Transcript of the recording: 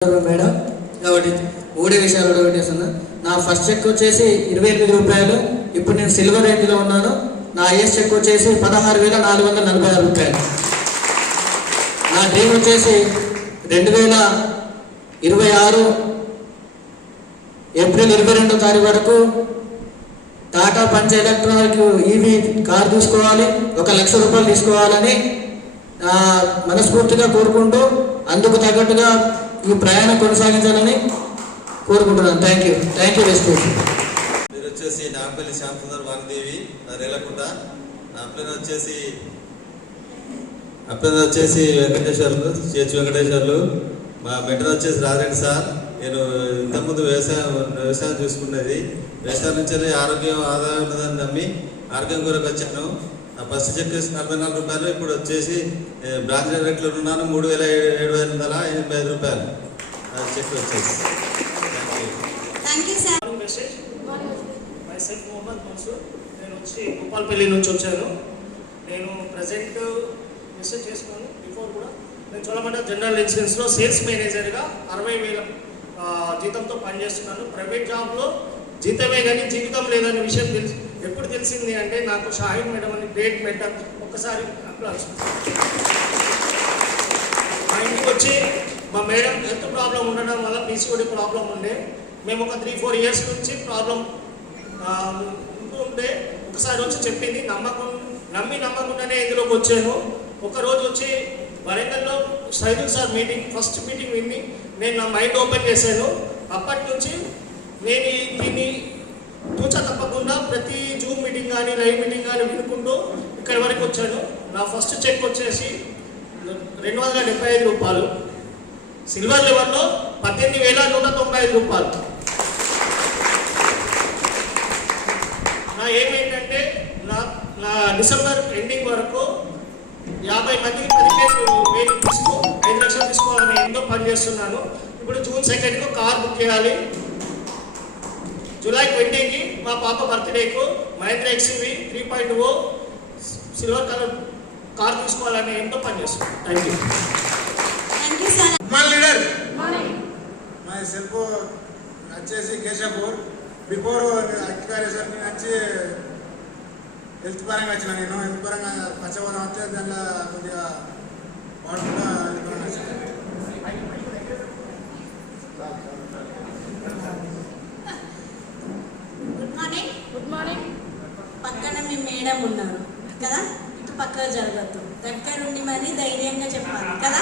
Madam కాబట్టి మూడే విషయాలు అడగటేస్తున్నా. నా ఫస్ట్ చెక్ వచ్చేసి 28 రూపాయలు. ఇప్పుడు నేను సిల్వర్ రేంజ్లో ఉన్నాను. నా హైయెస్ట్ చెక్ వచ్చేసి 16,446 రూపాయలు. నా డ్రీమ్ వచ్చేసి 2026 ఏప్రిల్ 22వ తారీఖు వరకు Tata punch electronic EV car తీసుకోవాలి, 1 లక్ష రూపాయలు తీసుకోవాలని మనస్ఫూర్తిగా కోరుకుంటూ అందుకు తగ్గట్టుగా ఈ ప్రయాణం కొనసాగించాలని కోరుకుంటున్నాను. Thank you respect. మీరు వచ్చేసి నాగపల్లి శ్యామసుందర్ వాగ్దేవి రేలకుంట. నా పేరు వచ్చేసి వెంకటేశ్వర్లు, చేర్చి వెంకటేశ్వర్లు. మా మెంటర్ వచ్చేసి రాజరెడ్డి సార్. నేను ఇంతకుముందు వ్యవసాయం చూసుకున్నది. వ్యవసాయం నుంచి ఆరోగ్యం ఆదాయం ఉన్నదని నమ్మి ఆరోగ్యం కొరకు వచ్చాను. నా ఫస్ట్ చెక్ చేసి 44 రూపాయలు. ఇప్పుడు వచ్చేసి బ్రాంచ్ డైరెక్టర్ ఉన్నాను. 3,785 రూపాయలు చెక్ వచ్చేసి. మైసెల్ఫ్ మొహమ్మద్ మన్సూర్. నేను వచ్చి భూపాలపల్లి నుంచి వచ్చాను. నేను ప్రజెంట్ మెసేజ్ చేసుకున్నాను. బిఫోర్ కూడా నేను చోళమండ జనరల్ ఇన్సూరెన్స్లో సేల్స్ మేనేజర్గా 60,000 జీతంతో పనిచేస్తున్నాను. ప్రైవేట్ జాబ్లో జీతమే కానీ జీవితం లేదనే విషయం ఎప్పుడు తెలిసింది అంటే నాకు షాహిద్ మేడం అని గ్రేట్ మెంటర్ ఒక్కసారి అప్లాస్. మా ఇంటికి వచ్చి మా మేడం హెల్త్ ప్రాబ్లం ఉండడం వల్ల పీసీఓడి ప్రాబ్లం ఉండే. మేము ఒక 3-4 ఇయర్స్ నుంచి ప్రాబ్లం ఉంటుంటే ఒకసారి వచ్చి చెప్పింది. నమ్మకుండానే ఇందులోకి వచ్చాను. ఒకరోజు వచ్చి వరంగల్లో సైదుల్ సార్ ఫస్ట్ మీటింగ్ విని నేను నా మైండ్ ఓపెన్ చేశాను. అప్పటి నుంచి నేను దీన్ని తూచా తప్పకుండా ప్రతి జూమ్ మీటింగ్ కానీ లైవ్ మీటింగ్ కానీ వినుకుంటూ ఇక్కడి వరకు వచ్చాను. నా ఫస్ట్ చెక్ వచ్చేసి 275 రూపాయలు. సిల్వర్ లెవెల్లో 18,195 రూపాయలు. నా ఏమేంటంటే నా డిసెంబర్ ఎండింగ్ వరకు 50 మందికి 15,000 తీసుకో 5 లక్షలు తీసుకోవాలని ఎంతో పనిచేస్తున్నాను. ఇప్పుడు జూన్ 2కు కార్ బుక్ చేయాలి. జూలై 20కి మా పాప బర్త్డేకు Mahindra XUV 3.0 silver colour car తీసుకోవాలని ఎంతో పనిచేస్తున్నాను. Thank you. మై సెల్ఫ్ వచ్చేసి కేశపూర్. బిఫోర్ అక్కికారేశ్వరి నుంచి హెల్త్ పరంగా వచ్చిన నేను. హెల్త్ పరంగా పచ్చవరం వస్తే దానిలో కొద్దిగా వాడుకుంటా హెల్త్ పరంగా వచ్చాను. Good morning. పక్కన మీ మేడం ఉన్నారు కదా, ఇటు పక్కన జరగద్దు, దగ్గరుండి మరి ధైర్యంగా చెప్పాలి కదా.